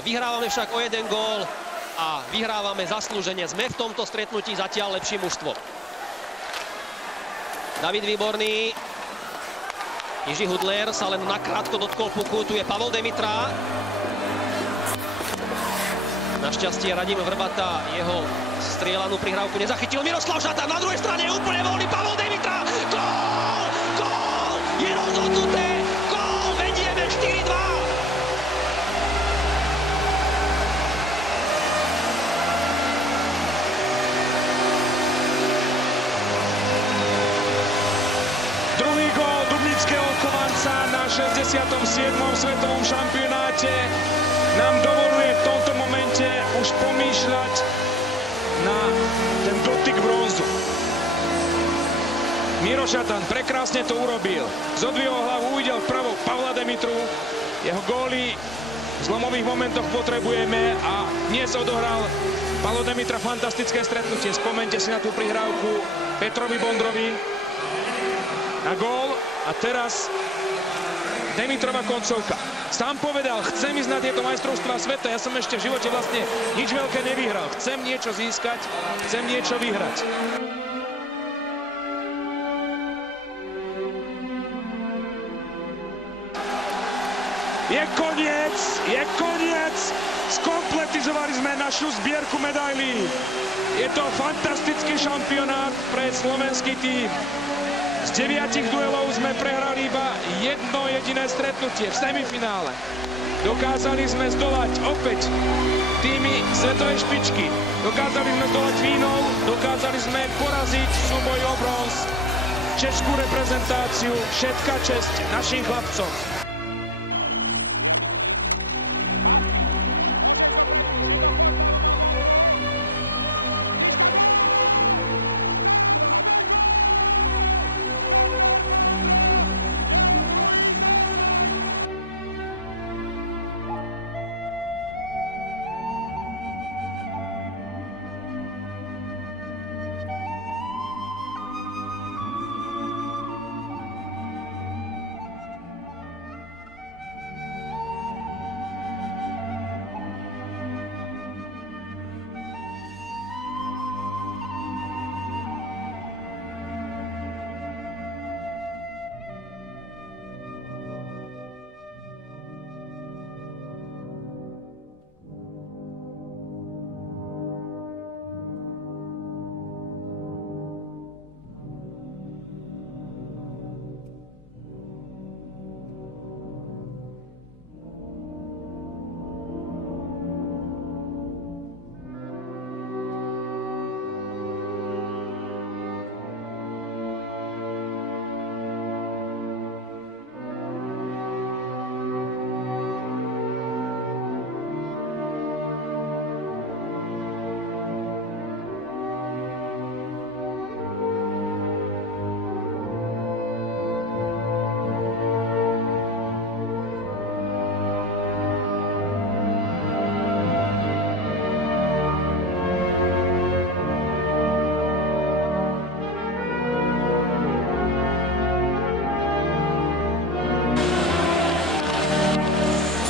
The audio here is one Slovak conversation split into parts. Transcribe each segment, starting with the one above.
Vyhrávame však o 1 gól a vyhrávame zaslúžene. Sme v tomto stretnutí zatiaľ lepšie mužstvo. David Výborný. Jiří Hudler sa len nakrátko dotkol puku. Tu je Pavol Demitra. Našťastie Radim Vrbata jeho strieľanú prihrávku nezachytil. Miroslav Žatár na druhej strane, úplne voľný Pavol Demitra. Gól! Gól! Je rozhodnuté! Gól! Vedieme 4-2! Druhý gól dubnického Chovanca na 67. svetovom šampionáte nám dovoluje v tomto momente už pomýšľať na ten dotyk bronzu. Miro Šatan prekrásne to urobil. Zodvihol hlavu, uvidel vpravo Pavla Demitru. Jeho góly v zlomových momentoch potrebujeme a dnes odohral Pavlo Demitra fantastické stretnutie. Spomeňte si na tú prihrávku Petrovi Bondrovi na gól a teraz Demitrova koncovka. Sám povedal, chcem ísť na tieto majstrovstvá sveta. Ja som ešte v živote vlastne nič veľké nevyhral. Chcem niečo získať, chcem niečo vyhrať. Je koniec! Skompletizovali sme našu zbierku medailí. Je to fantastický šampionát pre slovenský tím. Z 9 duelov sme prehrali iba jedno jediné stretnutie v semifinále. Dokázali sme zdolať opäť týmy svetovej špičky. Dokázali sme zdolať Fínov, dokázali sme poraziť v súboji o bronz českú reprezentáciu. Všetka česť našim chlapcom.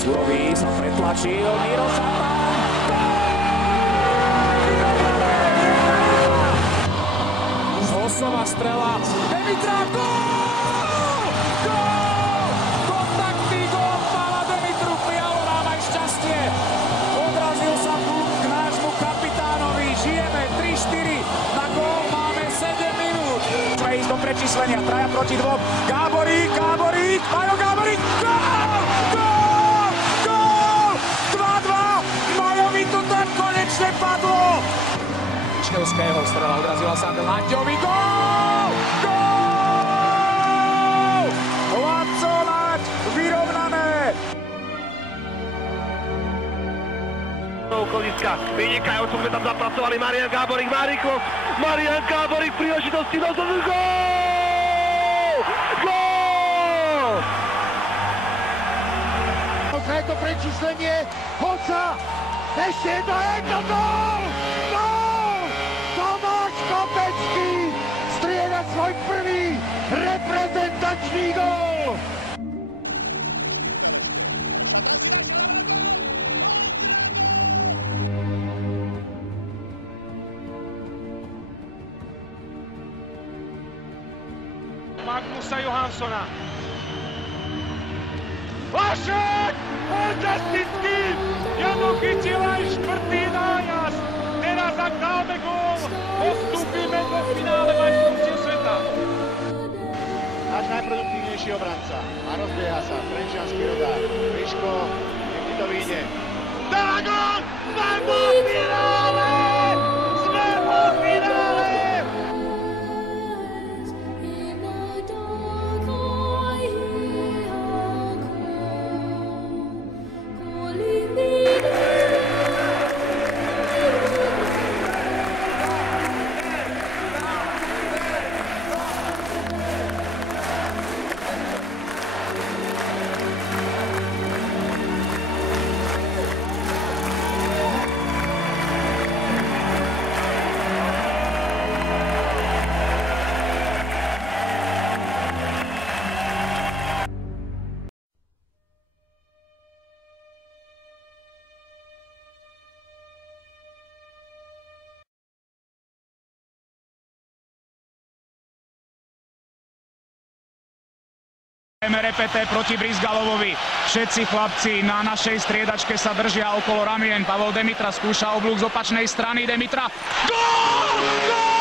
Surový sa pretlačil, Miro Šatan. Hosová strela, Demitra, gól! Gól! Kontaktný gól Pavla Demitru, prijalo nám aj šťastie. Odrazil sa klub k nášmu kapitánovi, žijeme 3-4, na gól máme 7 minút. Chceme ísť do prečíslenia, 3 proti 2, Gáborík, Majo Gáborík, gól! Gól! Gól! 2-2, Majovi to tak konečne padlo. Čnevského strela odrazila sa Lanďovi, gól! Gól! Laco Naď, vyrovnané. Okoliska, vynikajúco sme tam zapracovali Marián Gáborík, má rýchlosť, Marián Gáborík, príležitosti, gól! Gól! Je to prečíslenie, Hoca, ešte jedno, gól! Gól! Tomáš Kopecký strieľa svoj prvý reprezentačný gól! Magnusa Johanssona. Vašek! Fantastický! Jano chytil aj štvrtý nájazd. Teraz ak dáme gól, postúpime do finále majstrovstiev sveta. Náš najproduktívnejší obranca. A rozbieha sa. Trenčiansky rodák. Ríško, nech to vyjde. Dá gól! Sme vo finále! Sme vo finále! Repete proti Brizgalovovi. Všetci chlapci na našej striedačke sa držia okolo ramien. Pavol Demitra skúša oblúk z opačnej strany. Demitra. Gól! Gól!